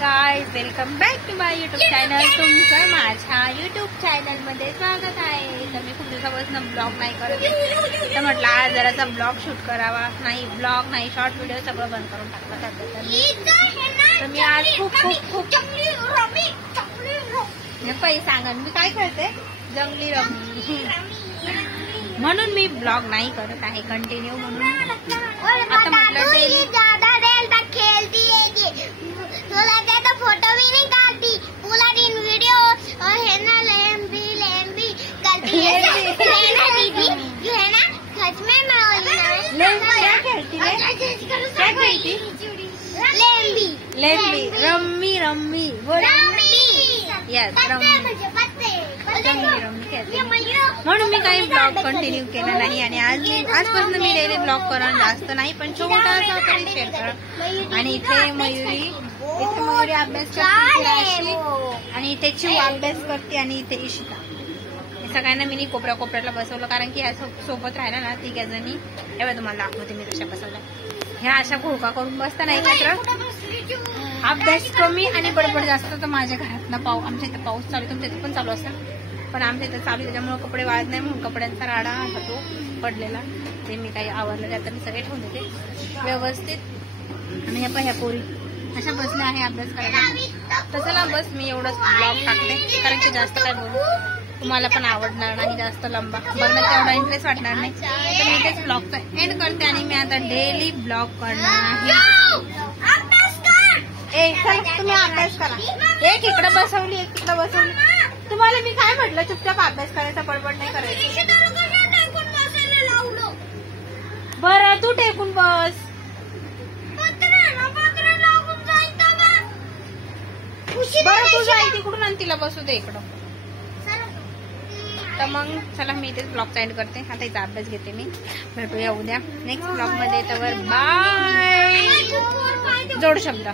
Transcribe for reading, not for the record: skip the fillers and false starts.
Guys, welcome back to my YouTube channel. तुमचं माझ्या YouTube channel मध्ये स्वागत आहे। तर मी खूप दिवसापासून ब्लॉग नाही करत आहे, तर म्हटलं आज जरासा ब्लॉग शूट करावा। नाही ब्लॉग नाही, शॉर्ट व्हिडिओ सगळं बंद करून टाकलं। तर मी आज खूप पै सांगा मी काय करते, जंगली रमी म्हणून मी ब्लॉग नहीं करत आहे कंटिन्यू। म्हणून आता म्हटलं डेली खेलती है तो लगता है तो फोटो भी नहीं डालती, पूरा दिन वीडियो और है ना लंबी करती है ना दीदी, जो है ना सच में मैं क्या खेलती लेम्बी रम्मी यस रम्मी खेळते। म्हणून मी काही ब्लॉग कंटिन्यू केला नाही आणि आजपासून मी डेली ब्लॉग करा जास्त नाही, पण छोटा असा तरी शेअर करा। आणि इथे मयुरी अभ्यास करते आणि इथे चिव अभ्यास करते आणि इथे इशिका। सगळ्यांना मी कोपऱ्याला बसवलं, कारण की सोबत राहिला ना तिघ जणी। तेव्हा तुम्हाला दाखवते मी कशा बसवल्या। ह्या अशा घोळका करून बसताना एकत्र अभ्यास कमी आणि बडबड जास्त। तर माझ्या घरात ना आमच्या इथे पाऊस चालू, तुमच्या इथे पण चालू असेल, पण आमच्या इथे चालू त्याच्यामुळे कपडे वाळत नाही, म्हणून कपड्यांचा राडा होतो पडलेला। ते मी काही आवरलं आता मी सगळे ठेवून देते व्यवस्थित। आणि ह्या पोरी अशा बसल्या आहे अभ्यास करायला। तर चला बस मी एवढंच ब्लॉग टाकते, कारण की जास्त काय बोलू तुम्हाला पण आवडणार नाही, जास्त लंबा बघण्यात एवढा इंटरेस्ट वाटणार नाही। तर मी तेच ब्लॉगचा एंड करते आणि मी आता डेली ब्लॉग करणार आहे। तुम्ही अभ्यास करा। एक इकडे बसवली, एक तिकडे बसवली। तुम्हाला मी काय म्हटलं, चुपचाप अभ्यास करायचा, बडबड नाही करायची। बरं तू टेकून बस। बरं तू जाय तिकडून आणि तिला बसू दे इकडं। तर मग चला मी इथेच ब्लॉगचा एंड करते। आता इथं अभ्यास घेते मी। भेटूया उद्या नेक्स्ट ब्लॉग मध्ये। तर बाय। जोड शब्द